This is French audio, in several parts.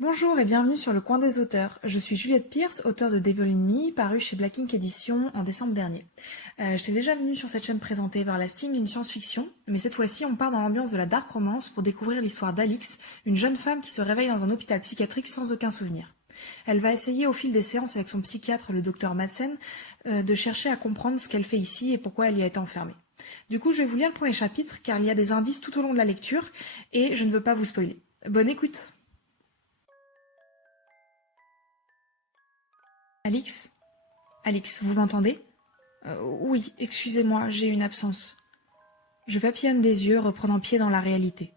Bonjour et bienvenue sur Le Coin des auteurs. Je suis Juliette Pierce, auteure de Devil in Me, paru chez Black Ink Edition en décembre dernier. J'étais déjà venue sur cette chaîne présenter Everlasting, une science-fiction, mais cette fois-ci on part dans l'ambiance de la dark romance pour découvrir l'histoire d'Alix, une jeune femme qui se réveille dans un hôpital psychiatrique sans aucun souvenir. Elle va essayer au fil des séances avec son psychiatre, le docteur Madsen, de chercher à comprendre ce qu'elle fait ici et pourquoi elle y a été enfermée. Du coup, je vais vous lire le premier chapitre car il y a des indices tout au long de la lecture et je ne veux pas vous spoiler. Bonne écoute! Alix? Alix, vous m'entendez? Oui, excusez-moi, j'ai une absence. Je papillonne des yeux, reprenant pied dans la réalité.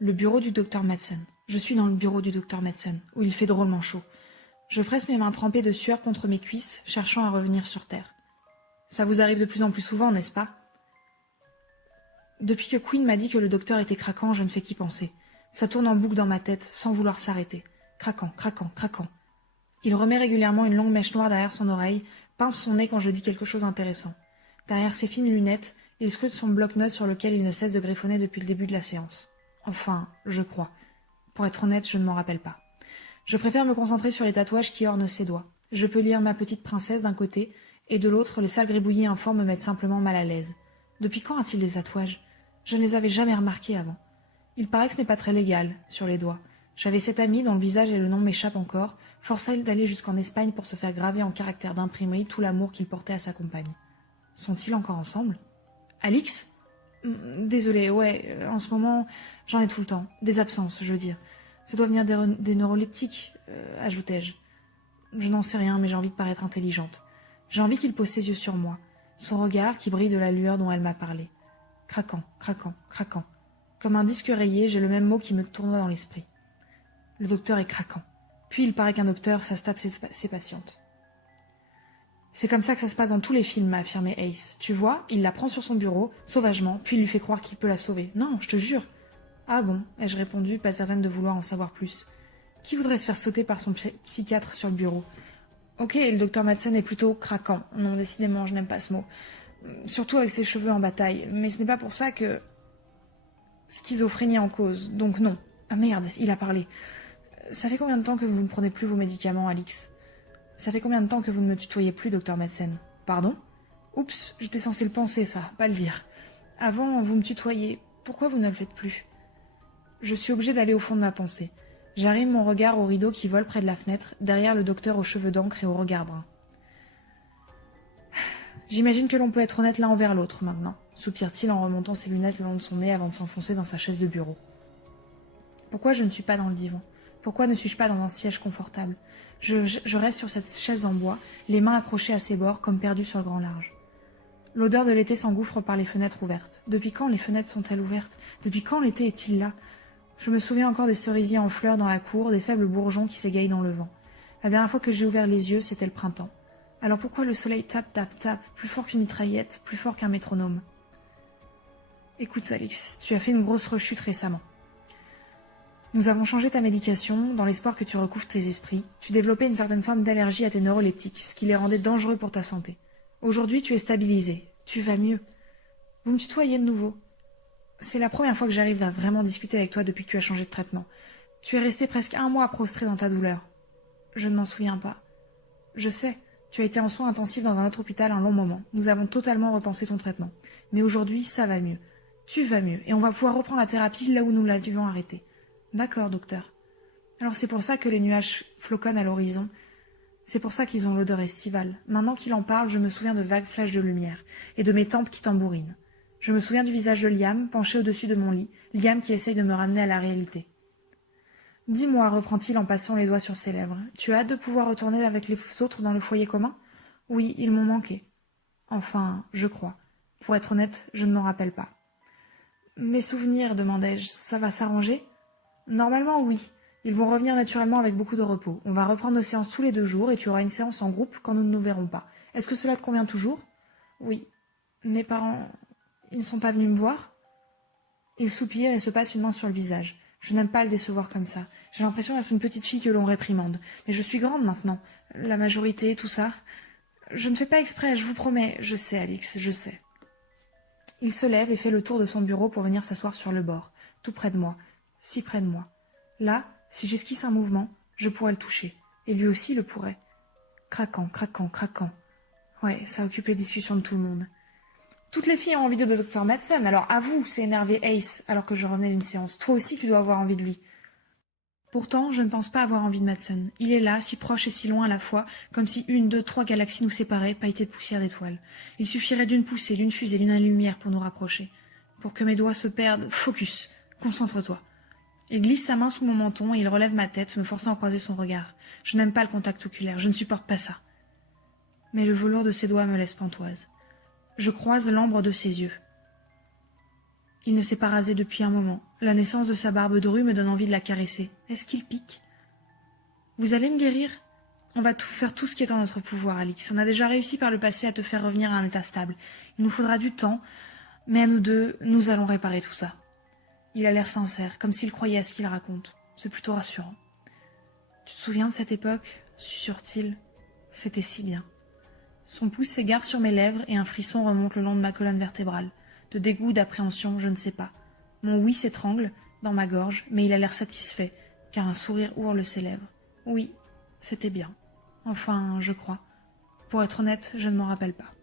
Le bureau du docteur Madsen. Je suis dans le bureau du docteur Madsen, où il fait drôlement chaud. Je presse mes mains trempées de sueur contre mes cuisses, cherchant à revenir sur terre. Ça vous arrive de plus en plus souvent, n'est-ce pas? Depuis que Quinn m'a dit que le docteur était craquant, je ne fais qu'y penser. Ça tourne en boucle dans ma tête, sans vouloir s'arrêter. Craquant, craquant, craquant. Il remet régulièrement une longue mèche noire derrière son oreille, pince son nez quand je dis quelque chose d'intéressant. Derrière ses fines lunettes, il scrute son bloc-notes sur lequel il ne cesse de griffonner depuis le début de la séance. Enfin, je crois. Pour être honnête, je ne m'en rappelle pas. Je préfère me concentrer sur les tatouages qui ornent ses doigts. Je peux lire ma petite princesse d'un côté, et de l'autre, les sales gribouillis informes me mettent simplement mal à l'aise. Depuis quand a-t-il des tatouages? Je ne les avais jamais remarqués avant. Il paraît que ce n'est pas très légal, sur les doigts. J'avais cet ami dont le visage et le nom m'échappent encore, forcé d'aller jusqu'en Espagne pour se faire graver en caractère d'imprimerie tout l'amour qu'il portait à sa compagne. Sont-ils encore ensemble? Alix? Désolée, ouais, en ce moment, j'en ai tout le temps. Des absences, je veux dire. Ça doit venir des neuroleptiques, ajoutai-je. Je n'en sais rien, mais j'ai envie de paraître intelligente. J'ai envie qu'il pose ses yeux sur moi, son regard qui brille de la lueur dont elle m'a parlé. Craquant, craquant, craquant. Comme un disque rayé, j'ai le même mot qui me tournoie dans l'esprit. Le docteur est craquant. Puis il paraît qu'un docteur, ça se tape ses patientes. C'est comme ça que ça se passe dans tous les films, m'a affirmé Ace. Tu vois, il la prend sur son bureau, sauvagement, puis il lui fait croire qu'il peut la sauver. Non, je te jure. Ah bon, ai-je répondu, pas certaine de vouloir en savoir plus. Qui voudrait se faire sauter par son psychiatre sur le bureau? Ok, le docteur Madsen est plutôt craquant. Non, décidément, je n'aime pas ce mot. Surtout avec ses cheveux en bataille. Mais ce n'est pas pour ça que... Schizophrénie en cause, donc non. Ah merde, il a parlé. Ça fait combien de temps que vous ne prenez plus vos médicaments, Alix? Ça fait combien de temps que vous ne me tutoyez plus, docteur Madsen? Pardon? Oups, j'étais censée le penser, ça, pas le dire. Avant, vous me tutoyiez. Pourquoi vous ne le faites plus? Je suis obligée d'aller au fond de ma pensée. J'arrive mon regard au rideau qui vole près de la fenêtre, derrière le docteur aux cheveux d'encre et au regard brun. J'imagine que l'on peut être honnête l'un envers l'autre, maintenant, soupire-t-il en remontant ses lunettes le long de son nez avant de s'enfoncer dans sa chaise de bureau. Pourquoi je ne suis pas dans le divan? Pourquoi ne suis-je pas dans un siège confortable? Je reste sur cette chaise en bois, les mains accrochées à ses bords, comme perdues sur le grand large. L'odeur de l'été s'engouffre par les fenêtres ouvertes. Depuis quand les fenêtres sont-elles ouvertes? Depuis quand l'été est-il là? Je me souviens encore des cerisiers en fleurs dans la cour, des faibles bourgeons qui s'égayent dans le vent. La dernière fois que j'ai ouvert les yeux, c'était le printemps. Alors pourquoi le soleil tape, tape, tape, plus fort qu'une mitraillette, plus fort qu'un métronome? Écoute, Alix, tu as fait une grosse rechute récemment. Nous avons changé ta médication dans l'espoir que tu recouvres tes esprits. Tu développais une certaine forme d'allergie à tes neuroleptiques, ce qui les rendait dangereux pour ta santé. Aujourd'hui, tu es stabilisé. Tu vas mieux. Vous me tutoyez de nouveau. C'est la première fois que j'arrive à vraiment discuter avec toi depuis que tu as changé de traitement. Tu es resté presque 1 mois prostré dans ta douleur. Je ne m'en souviens pas. Je sais, tu as été en soins intensifs dans un autre hôpital un long moment. Nous avons totalement repensé ton traitement. Mais aujourd'hui, ça va mieux. Tu vas mieux, et on va pouvoir reprendre la thérapie là où nous l'avions arrêtée. D'accord, docteur. Alors c'est pour ça que les nuages floconnent à l'horizon. C'est pour ça qu'ils ont l'odeur estivale. Maintenant qu'il en parle, je me souviens de vagues flashs de lumière, et de mes tempes qui tambourinent. Je me souviens du visage de Liam, penché au-dessus de mon lit, Liam qui essaye de me ramener à la réalité. Dis-moi, reprend-il en passant les doigts sur ses lèvres, tu as hâte de pouvoir retourner avec les autres dans le foyer commun? Oui, ils m'ont manqué. Enfin, je crois. Pour être honnête, je ne m'en rappelle pas. Mes souvenirs, demandai-je, ça va s'arranger? Normalement, oui. Ils vont revenir naturellement avec beaucoup de repos. On va reprendre nos séances tous les 2 jours et tu auras une séance en groupe quand nous ne nous verrons pas. Est-ce que cela te convient toujours? Oui. Mes parents... Ils ne sont pas venus me voir? Il soupire et se passe une main sur le visage. Je n'aime pas le décevoir comme ça. J'ai l'impression d'être une petite fille que l'on réprimande. Mais je suis grande maintenant. La majorité, tout ça. Je ne fais pas exprès, je vous promets. Je sais, Alix, je sais. Il se lève et fait le tour de son bureau pour venir s'asseoir sur le bord, tout près de moi, si près de moi. Là, Si j'esquisse un mouvement, je pourrais le toucher. Et lui aussi le pourrait. Craquant, craquant, craquant. Ouais, ça occupe les discussions de tout le monde. Toutes les filles ont envie de Dr. Madsen, alors avoue, c'est énervé Ace, alors que je revenais d'une séance. Toi aussi, tu dois avoir envie de lui. Pourtant, je ne pense pas avoir envie de Madsen. Il est là, si proche et si loin à la fois, comme si 1, 2, 3 galaxies nous séparaient, pailletées de poussière d'étoiles. Il suffirait d'une poussée, d'une fusée, d'une lumière pour nous rapprocher. Pour que mes doigts se perdent, focus, concentre-toi. Il glisse sa main sous mon menton et il relève ma tête, me forçant à croiser son regard. Je n'aime pas le contact oculaire, je ne supporte pas ça. Mais le velours de ses doigts me laisse pantoise. Je croise l'ambre de ses yeux. Il ne s'est pas rasé depuis un moment. La naissance de sa barbe drue me donne envie de la caresser. Est-ce qu'il pique? Vous allez me guérir? On va faire tout ce qui est en notre pouvoir, Alix. On a déjà réussi par le passé à te faire revenir à un état stable. Il nous faudra du temps, mais à nous deux, nous allons réparer tout ça. Il a l'air sincère, comme s'il croyait à ce qu'il raconte. C'est plutôt rassurant. Tu te souviens de cette époque? Susurre-t-il. C'était si bien. Son pouce s'égare sur mes lèvres et un frisson remonte le long de ma colonne vertébrale. De dégoût, d'appréhension, je ne sais pas. Mon oui s'étrangle dans ma gorge, mais il a l'air satisfait, car un sourire ourle ses lèvres. Oui, c'était bien. Enfin, je crois. Pour être honnête, je ne m'en rappelle pas.